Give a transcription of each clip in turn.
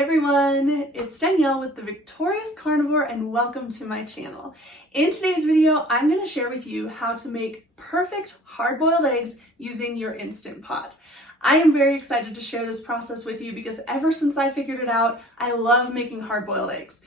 everyone, it's Danielle with the Victorious Carnivore and welcome to my channel. In today's video, I'm going to share with you how to make perfect hard-boiled eggs using your Instant Pot. I am very excited to share this process with you because ever since I figured it out, I love making hard-boiled eggs.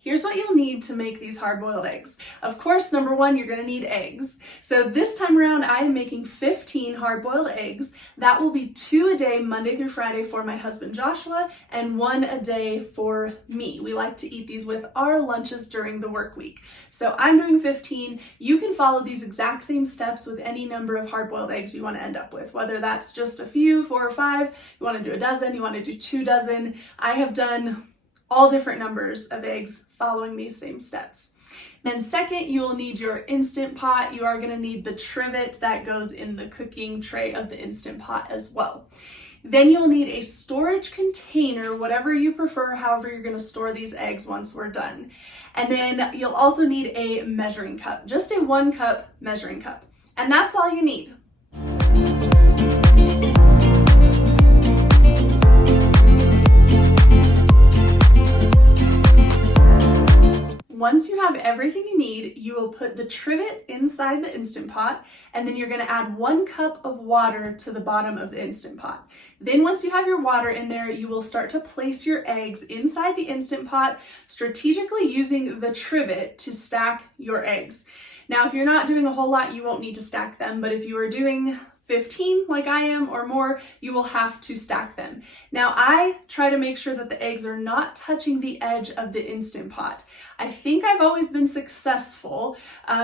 Here's what you'll need to make these hard-boiled eggs. Of course, number one, you're gonna need eggs. So this time around, I am making 15 hard-boiled eggs. That will be 2 a day, Monday through Friday for my husband Joshua, and 1 a day for me. We like to eat these with our lunches during the work week. So I'm doing 15. You can follow these exact same steps with any number of hard-boiled eggs you wanna end up with, whether that's just a few, 4 or 5, you wanna do a dozen, you wanna do 2 dozen. I have done all different numbers of eggs following these same steps. Then second, you will need your Instant Pot. You are going to need the trivet that goes in the cooking tray of the Instant Pot as well. Then you'll need a storage container, whatever you prefer, however you're going to store these eggs once we're done. And then you'll also need a measuring cup, just a 1 cup measuring cup. And that's all you need. Once you have everything you need, you will put the trivet inside the Instant Pot, and then you're going to add 1 cup of water to the bottom of the Instant Pot. Then once you have your water in there, you will start to place your eggs inside the Instant Pot, strategically using the trivet to stack your eggs. Now, if you're not doing a whole lot, you won't need to stack them, but if you are doing 15 like I am or more, you will have to stack them. Now I try to make sure that the eggs are not touching the edge of the Instant Pot. I think I've always been successful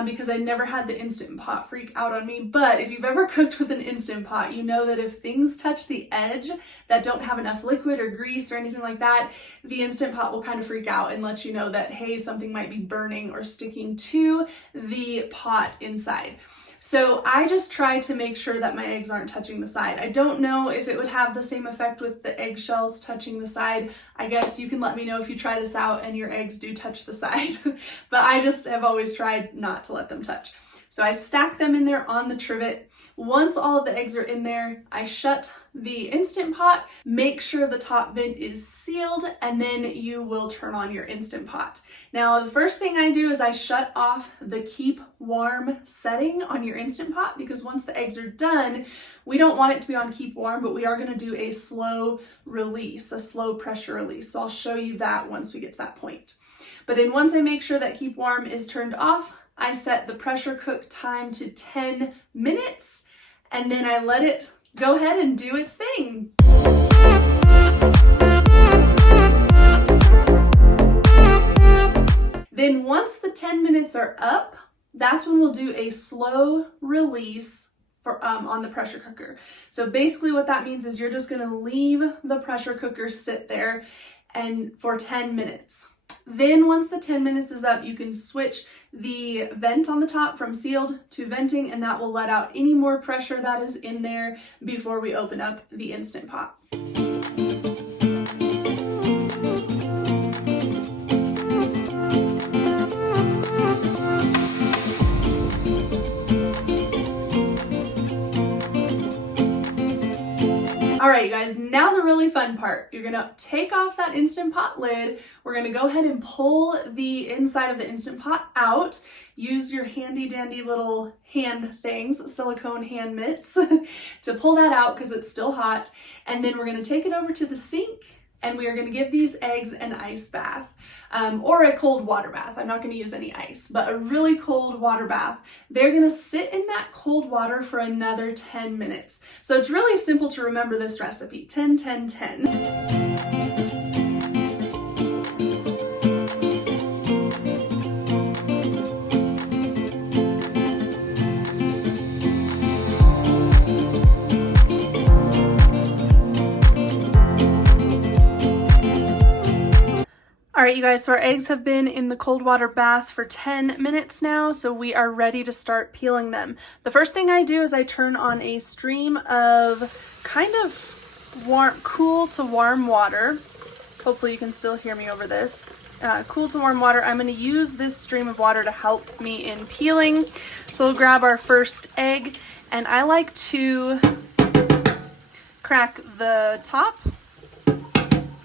because I never had the Instant Pot freak out on me, but if you've ever cooked with an Instant Pot, you know that if things touch the edge that don't have enough liquid or grease or anything like that, the Instant Pot will kind of freak out and let you know that, hey, something might be burning or sticking to the pot inside. So I just try to make sure that my eggs aren't touching the side. I don't know if it would have the same effect with the eggshells touching the side. I guess you can let me know if you try this out and your eggs do touch the side. But I just have always tried not to let them touch. So I stack them in there on the trivet. Once all of the eggs are in there, I shut the Instant Pot, make sure the top vent is sealed, and then you will turn on your Instant Pot. Now, the first thing I do is I shut off the keep warm setting on your Instant Pot because once the eggs are done, we don't want it to be on keep warm, but we are going to do a slow release, a slow pressure release. So I'll show you that once we get to that point. But then once I make sure that keep warm is turned off, I set the pressure cook time to 10 minutes, and then I let it go ahead and do its thing. Then once the 10 minutes are up, that's when we'll do a slow release on the pressure cooker. So basically what that means is you're just going to leave the pressure cooker sit there and for 10 minutes. Then once the 10 minutes is up, you can switch the vent on the top from sealed to venting, and that will let out any more pressure that is in there before we open up the Instant Pot. All right, you guys, now the really fun part. You're gonna take off that Instant Pot lid. We're gonna go ahead and pull the inside of the Instant Pot out. Use your handy dandy little hand things, silicone hand mitts, to pull that out because it's still hot. And then we're gonna take it over to the sink and we are gonna give these eggs an ice bath. Or a cold water bath. I'm not going to use any ice, but a really cold water bath. They're going to sit in that cold water for another 10 minutes. So it's really simple to remember this recipe, 10, 10, 10. All right, you guys, so our eggs have been in the cold water bath for 10 minutes now, so we are ready to start peeling them. The first thing I do is I turn on a stream of kind of cool to warm water. Hopefully you can still hear me over this. Cool to warm water. I'm going to use this stream of water to help me in peeling. So we'll grab our first egg, and I like to crack the top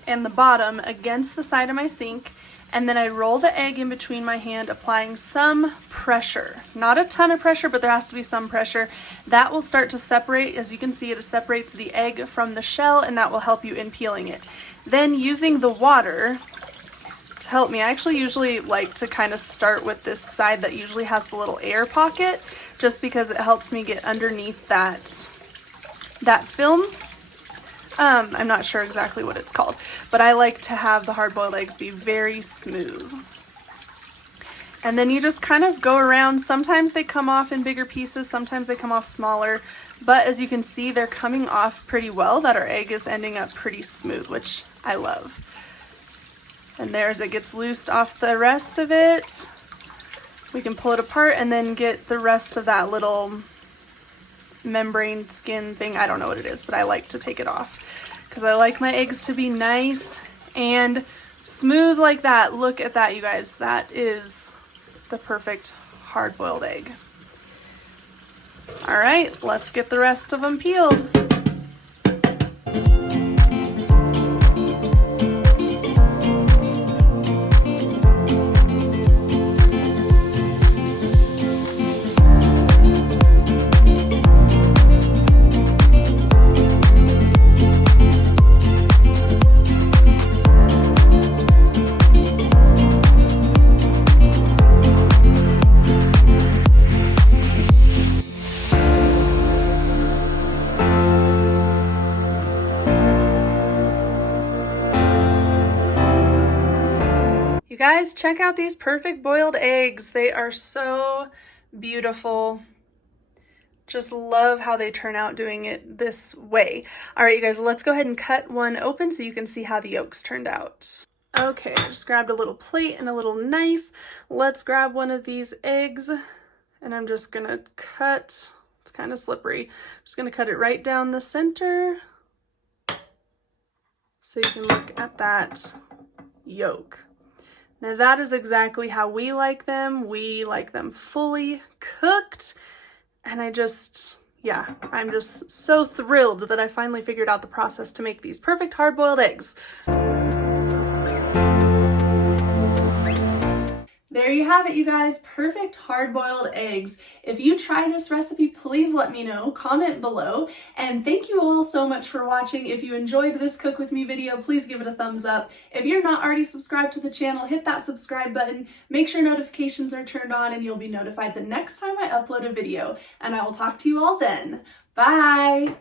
and the bottom against the side of my sink, and then I roll the egg in between my hand, applying some pressure. Not a ton of pressure, but there has to be some pressure. That will start to separate. As you can see, it separates the egg from the shell, and that will help you in peeling it. Then using the water to help me, I actually usually like to kind of start with this side that usually has the little air pocket, just because it helps me get underneath that film. I'm not sure exactly what it's called, but I like to have the hard-boiled eggs be very smooth. And then you just kind of go around. Sometimes they come off in bigger pieces, sometimes they come off smaller, but as you can see, they're coming off pretty well, that our egg is ending up pretty smooth, which I love. And there's it gets loosed off the rest of it. We can pull it apart and then get the rest of that little membrane skin thing. I don't know what it is, but I like to take it off because I like my eggs to be nice and smooth like that. Look at that, you guys. That is the perfect hard-boiled egg. All right, let's get the rest of them peeled. You guys, check out these perfect boiled eggs. They are so beautiful. Just love how they turn out doing it this way. All right, you guys, let's go ahead and cut one open so you can see how the yolks turned out. Okay, I just grabbed a little plate and a little knife. Let's grab one of these eggs, and I'm just gonna cut, it's kind of slippery. I'm just gonna cut it right down the center so you can look at that yolk. Now that is exactly how we like them. We like them fully cooked, and I'm just so thrilled that I finally figured out the process to make these perfect hard-boiled eggs. There you have it, you guys. Perfect hard-boiled eggs. If you try this recipe, please let me know. Comment below. And thank you all so much for watching. If you enjoyed this Cook With Me video, please give it a thumbs up. If you're not already subscribed to the channel, hit that subscribe button. Make sure notifications are turned on and you'll be notified the next time I upload a video. And I will talk to you all then. Bye!